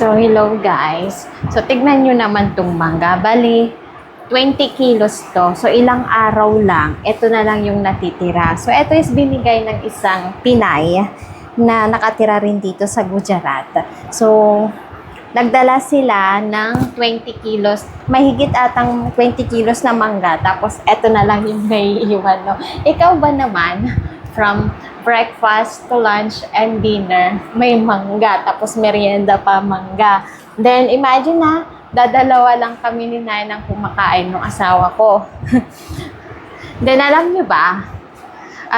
So, hello guys. So, tignan nyo naman tong mangga. Bali, 20 kilos to. So, ilang araw lang. Ito na lang yung natitira. So, ito is binigay ng isang Pinay na nakatira rin dito sa Gujarat. So, nagdala sila ng 20 kilos. Mahigit atang 20 kilos na mangga. Tapos, ito na lang yung naiiwan. No? Ikaw ba naman, from breakfast to lunch and dinner, may mangga, tapos merienda pa mangga. Then, imagine na, dadalawa lang kami ni Nay ng kumakain ng asawa ko. Then, alam niyo ba,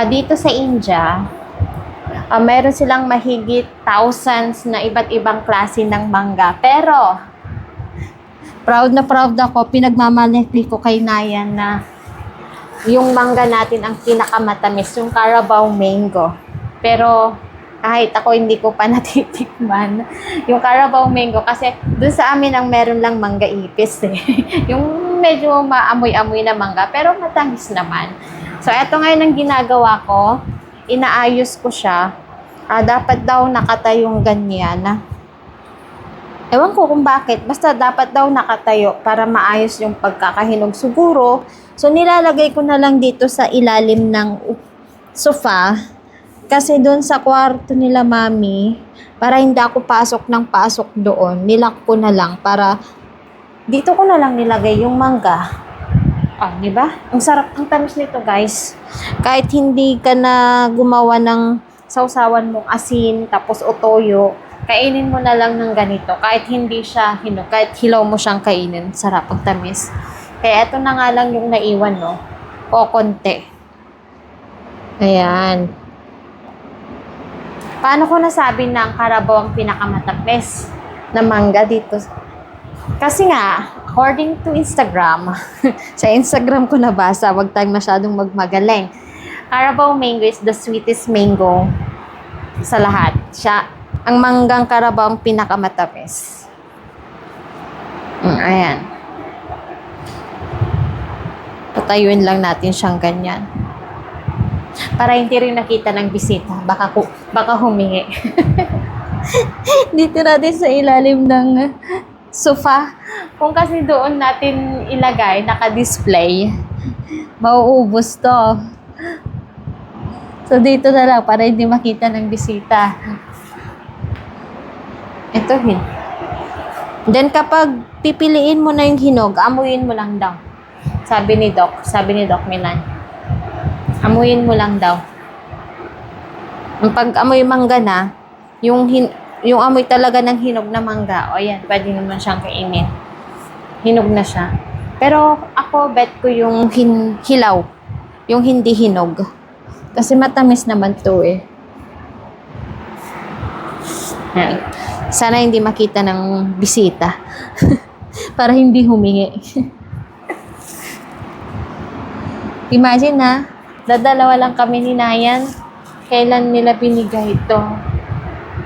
dito sa India, meron silang mahigit thousands na iba't ibang klase ng mangga. Pero, proud na proud ako, pinagmamalaki ko kay Nayan na yung mangga natin ang pinakamatamis, yung Carabao Mango. Pero kahit ako hindi ko pa natitikman yung Carabao Mango kasi dun sa amin ang meron lang mangga ipis eh. Yung medyo maamoy-amoy na mangga pero matamis naman. So eto ngayon ang ginagawa ko, inaayos ko siya. Dapat daw nakatayong ganyan. Ewan ko kung bakit, basta dapat daw nakatayo para maayos yung pagkakahinog siguro. So, nilalagay ko na lang dito sa ilalim ng sofa kasi doon sa kwarto nila mami, para hindi ako pasok ng pasok doon, nilock ko na lang para dito ko na lang nilagay yung mangga. Di ba? Ang sarap, ang tamis nito guys. Kahit hindi ka na gumawa ng sausawan mong asin, tapos o toyo, kainin mo na lang ng ganito. Kahit hindi siya hinog, kahit hilaw mo siyang kainin, sarap, ang tamis. Kaya ito na nga lang yung naiwan, no? O, konti. Ayan. Paano ko nasabi na ang Carabao ang pinakamatamis na mangga dito? Kasi nga, according to Instagram, sa Instagram ko nabasa, wag tayong masyadong magmagaling. Carabao Mango is the sweetest mango sa lahat. Siya, ang manggang Carabao ang pinakamatamis. Ayan. Patayuin lang natin siyang ganyan. Para hindi rin nakita ng bisita. Baka humingi. Dito natin sa ilalim ng sofa. Kung kasi doon natin ilagay, naka-display, mauubos to. So, dito na lang para hindi makita ng bisita. Ito, Then, kapag pipiliin mo na yung hinog, amuyin mo lang daw. Sabi ni Doc Milan. Amuyin mo lang daw. Pag amoy mangga na, yung amoy talaga ng hinog na mangga, o yan, pwede naman siyang kainin. Hinog na siya. Pero ako, bet ko yung hilaw. Yung hindi hinog. Kasi matamis naman to eh. Yan. Sana hindi makita ng bisita. Para hindi humingi. Imagine na, dadalawa lang kami ni Nayan. Kailan nila binigay ito?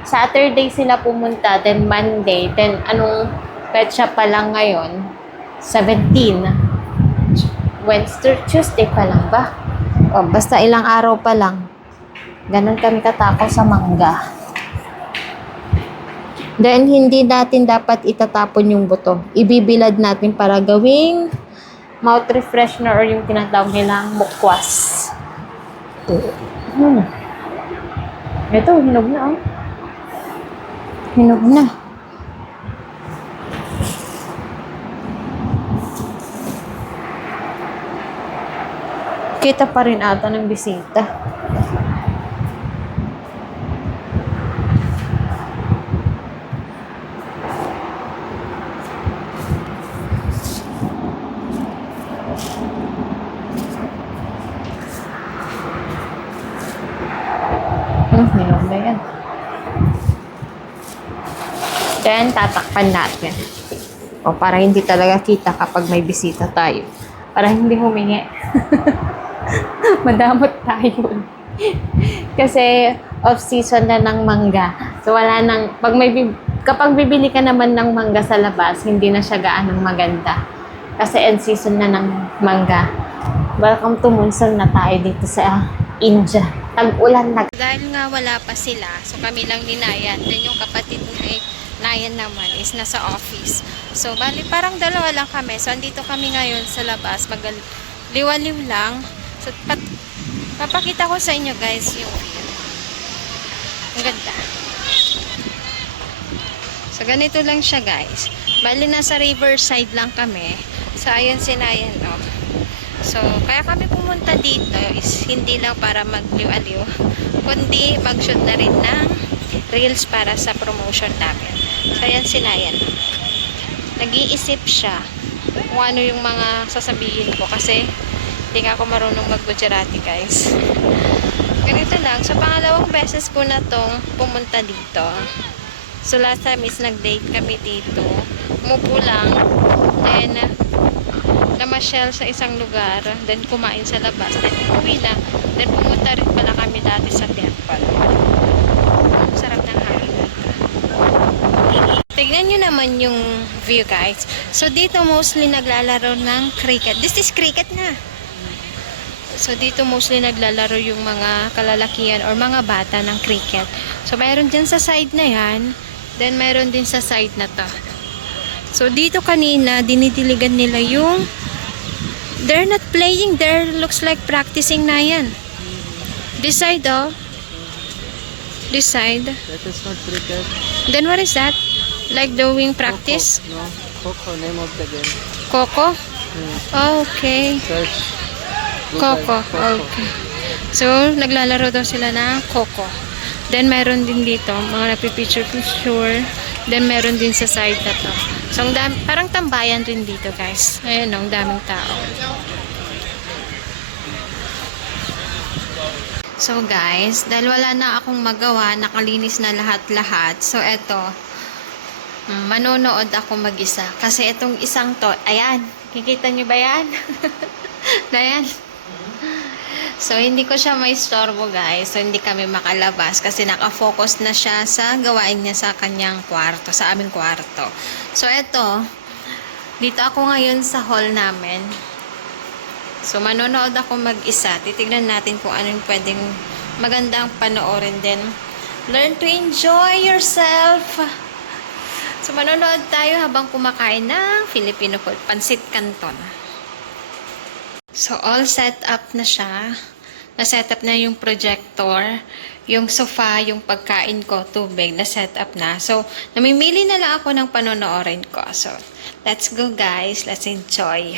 Saturday sila pumunta, then Monday, then anong petsa pa lang ngayon? 17. Wednesday, Tuesday pa lang ba? O, basta ilang araw pa lang. Ganon kami katakaw sa mangga. Then, hindi natin dapat itatapon yung buto. Ibibilad natin para gawing mouth refreshener or yung tinatawag nilang mukwas. Ito, hinog na. Hinog na. Kita pa rin ata ng bisita. Hinog na yan. Then, tatakpan natin. O, para hindi talaga kita kapag may bisita tayo. Para hindi humingi. Madamot tayo. Kasi, off-season na ng mangga. So, wala nang, kapag bibili ka naman ng mangga sa labas, hindi na siya gaanong maganda. Kasi end season na ng mangga. Welcome to monsoon na tayo dito sa India. Tag-ulan na. Dahil nga wala pa sila, so kami lang ni Nayan. Then yung kapatid niya Nayan naman is nasa office. So, bali, parang dalawa lang kami. So, andito kami ngayon sa labas. Liwaliw lang. So, papakita ko sa inyo guys yung view. Ang ganda. So, ganito lang siya guys. Bali, nasa riverside lang kami. So, ayun si Nayan, no? So, kaya kami pumunta dito is hindi lang para magliw-aliw, kundi mag-shoot na rin ng reels para sa promotion namin. So, ayan si Nayan. Nag-iisip siya kung ano yung mga sasabihin ko kasi hindi nga ako marunong mag-Gujarati guys. Ganito lang. So, pangalawang beses ko na tong pumunta dito. So, last time is nag-date kami dito. Umupo lang. Then, namasyal sa isang lugar. Then, kumain sa labas. Then, umuwi na. Then, pumunta rin pala kami dati sa temple. Sarap ng hangin dito. Tignan nyo naman yung view, guys. So, dito mostly naglalaro ng cricket. This is cricket na. So, dito mostly naglalaro yung mga kalalakihan or mga bata ng cricket. So, mayroon dyan sa side na yan. Then, mayroon din sa side na to. So, dito kanina, dinidiligan nila yung they're not playing. They're looks like practicing na yan. This side, oh. This side. That is not cricket. Then, what is that? Like doing practice? Coco. No. Coco, name of the game. Coco? Hmm. Oh, okay. Search. Coco. Okay. So, naglalaro daw sila ng Coco. Then, meron din dito, mga napipicture-picture. Then, meron din sa side na to. So, parang tambayan rin dito, guys. Ayan, ang daming tao. So, guys, dahil wala na akong magawa, nakalinis na lahat-lahat. So, eto, manonood ako mag-isa. Kasi itong isang to, ayan, kikita nyo ba yan? Ayan. So, hindi ko siya maistorbo, guys. So, hindi kami makalabas kasi nakafocus na siya sa gawain niya sa kanyang kwarto, sa aming kwarto. So, eto, dito ako ngayon sa hall namin. So, manonood ako mag-isa. Titignan natin kung anong pwedeng magandang panoorin din. Learn to enjoy yourself. So, manonood tayo habang kumakain ng Filipino food, Pansit Canton. So, all set up na siya. Na-set up na yung projector, yung sofa, yung pagkain ko, tubig, na-set up na. So, namimili na lang ako ng panonoorin ko. So, let's go guys. Let's enjoy.